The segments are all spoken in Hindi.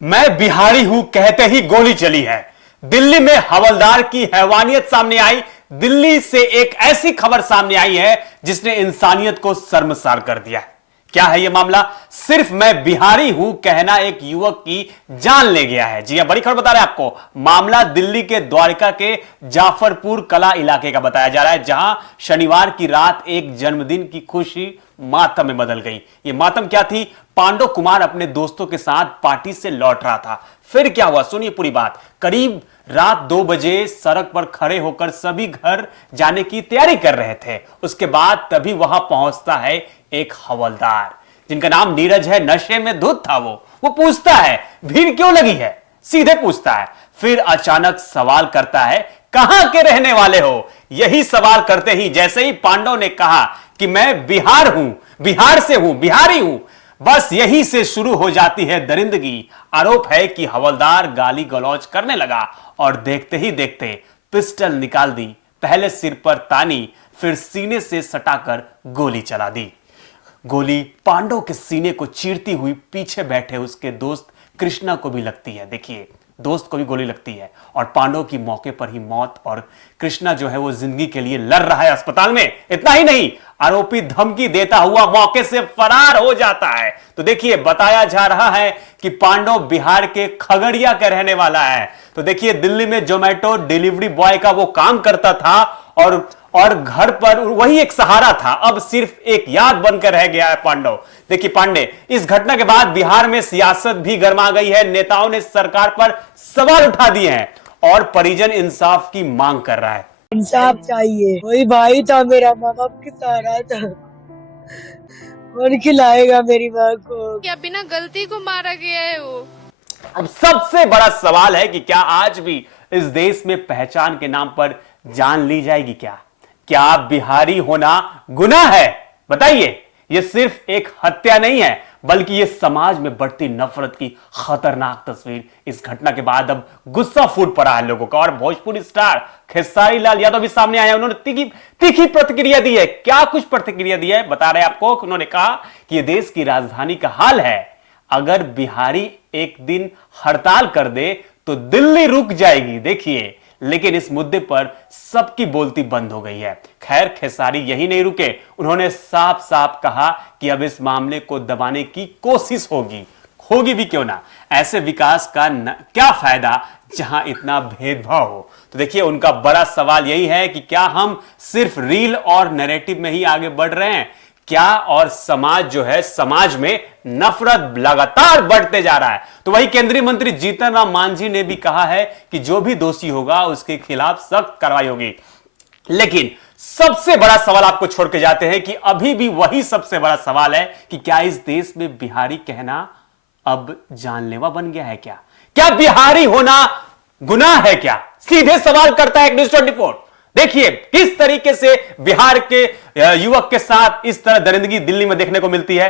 मैं बिहारी हूं कहते ही गोली चली है। दिल्ली में हवलदार की हैवानियत सामने आई। दिल्ली से एक ऐसी खबर सामने आई है जिसने इंसानियत को शर्मसार कर दिया है। क्या है यह मामला? सिर्फ मैं बिहारी हूं कहना एक युवक की जान ले गया है। जी हां, बड़ी खबर बता रहे हैं आपको। मामला दिल्ली के द्वारका के जाफरपुर कला इलाके का बताया जा रहा है, जहां शनिवार की रात एक जन्मदिन की खुशी मातम में बदल गई। यह मातम क्या थी? पांडव कुमार अपने दोस्तों के साथ पार्टी से लौट रहा था। फिर क्या हुआ, सुनिए पूरी बात। करीब रात 2 बजे सड़क पर खड़े होकर सभी घर जाने की तैयारी कर रहे थे। उसके बाद तभी वहां पहुंचता है एक हवलदार जिनका नाम नीरज है। नशे में धुत था वो पूछता है भीड़ क्यों लगी है, सीधे पूछता है। फिर अचानक सवाल करता है कहां के रहने वाले हो। यही सवाल करते ही जैसे ही पांडव ने कहा कि मैं बिहार हूं, बिहार से हूं, बिहारी हूं, बस यही से शुरू हो जाती है दरिंदगी। आरोप है कि हवलदार गाली गलौज करने लगा और देखते ही देखते पिस्टल निकाल दी। पहले सिर पर तानी, फिर सीने से सटाकर गोली चला दी। गोली पांडव के सीने को चीरती हुई पीछे बैठे उसके दोस्त कृष्णा को भी लगती है। देखिए, दोस्त को भी गोली लगती है और पांडव की मौके पर ही मौत। और कृष्णा जो है वो जिंदगी के लिए लड़ रहा है अस्पताल में। इतना ही नहीं, आरोपी धमकी देता हुआ मौके से फरार हो जाता है। तो देखिए, बताया जा रहा है कि पांडव बिहार के खगड़िया का रहने वाला है। तो देखिए, दिल्ली में जोमेटो डिलीवरी बॉय का वो काम करता था और घर पर वही एक सहारा था। अब सिर्फ एक याद बनकर रह गया है पांडव। देखिए पांडे, इस घटना के बाद बिहार में सियासत भी गर्मा गई है। नेताओं ने सरकार पर सवाल उठा दिए हैं और परिजन इंसाफ की मांग कर रहा है। इंसाफ चाहिए। कोई भाई था मेरा, माँ बाप की सहारा था। कौन खिलाएगा मेरी माँ को? क्या बिना गलती को मारा गया है वो? अब सबसे बड़ा सवाल है कि क्या आज भी इस देश में पहचान के नाम पर जान ली जाएगी? क्या बिहारी होना गुनाह है? बताइए। यह सिर्फ एक हत्या नहीं है, बल्कि यह समाज में बढ़ती नफरत की खतरनाक तस्वीर। इस घटना के बाद अब गुस्सा फूट पड़ा है लोगों का और भोजपुरी स्टार खेसारी लाल यादव भी सामने आए हैं। उन्होंने तीखी प्रतिक्रिया दी है। क्या कुछ प्रतिक्रिया दी है बता रहे हैं आपको। उन्होंने कहा कि यह देश की राजधानी का हाल है, अगर बिहारी एक दिन हड़ताल कर दे तो दिल्ली रुक जाएगी। देखिए, लेकिन इस मुद्दे पर सबकी बोलती बंद हो गई है। खैर, खेसारी यही नहीं रुके। उन्होंने साफ साफ कहा कि अब इस मामले को दबाने की कोशिश होगी भी क्यों ना। ऐसे विकास का क्या फायदा जहां इतना भेदभाव हो। तो देखिए, उनका बड़ा सवाल यही है कि क्या हम सिर्फ रील और नैरेटिव में ही आगे बढ़ रहे हैं क्या, और समाज जो है, समाज में नफरत लगातार बढ़ते जा रहा है। तो वही केंद्रीय मंत्री जीतन राम मांझी ने भी कहा है कि जो भी दोषी होगा उसके खिलाफ सख्त कार्रवाई होगी। लेकिन सबसे बड़ा सवाल आपको छोड़ के जाते हैं कि अभी भी वही सबसे बड़ा सवाल है कि क्या इस देश में बिहारी कहना अब जानलेवा बन गया है? क्या बिहारी होना गुनाह है? सीधे सवाल करता है न्यूज़ 24। देखिए किस तरीके से बिहार के युवक के साथ इस तरह दरिंदगी दिल्ली में देखने को मिलती है।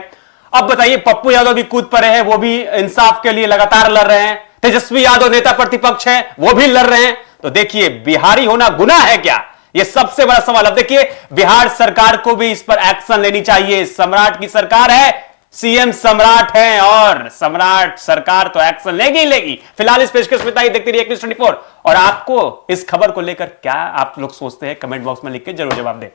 अब बताइए, पप्पू यादव भी कूद पड़े हैं, वो भी इंसाफ के लिए लगातार लड़ रहे हैं। तेजस्वी यादव नेता प्रतिपक्ष हैं, वो भी लड़ रहे हैं। तो देखिए, बिहारी होना गुनाह है क्या? यह सबसे बड़ा सवाल। अब देखिए, बिहार सरकार को भी इस पर एक्शन लेनी चाहिए। सम्राट की सरकार है, सीएम सम्राट है और सम्राट सरकार तो एक्शन लेगी ही लेगी। फिलहाल इस पेशकश में इतना ही। देखते रहिए न्यूज़ 24। और आपको इस खबर को लेकर क्या आप लोग सोचते हैं, कमेंट बॉक्स में लिख के जरूर जवाब दें।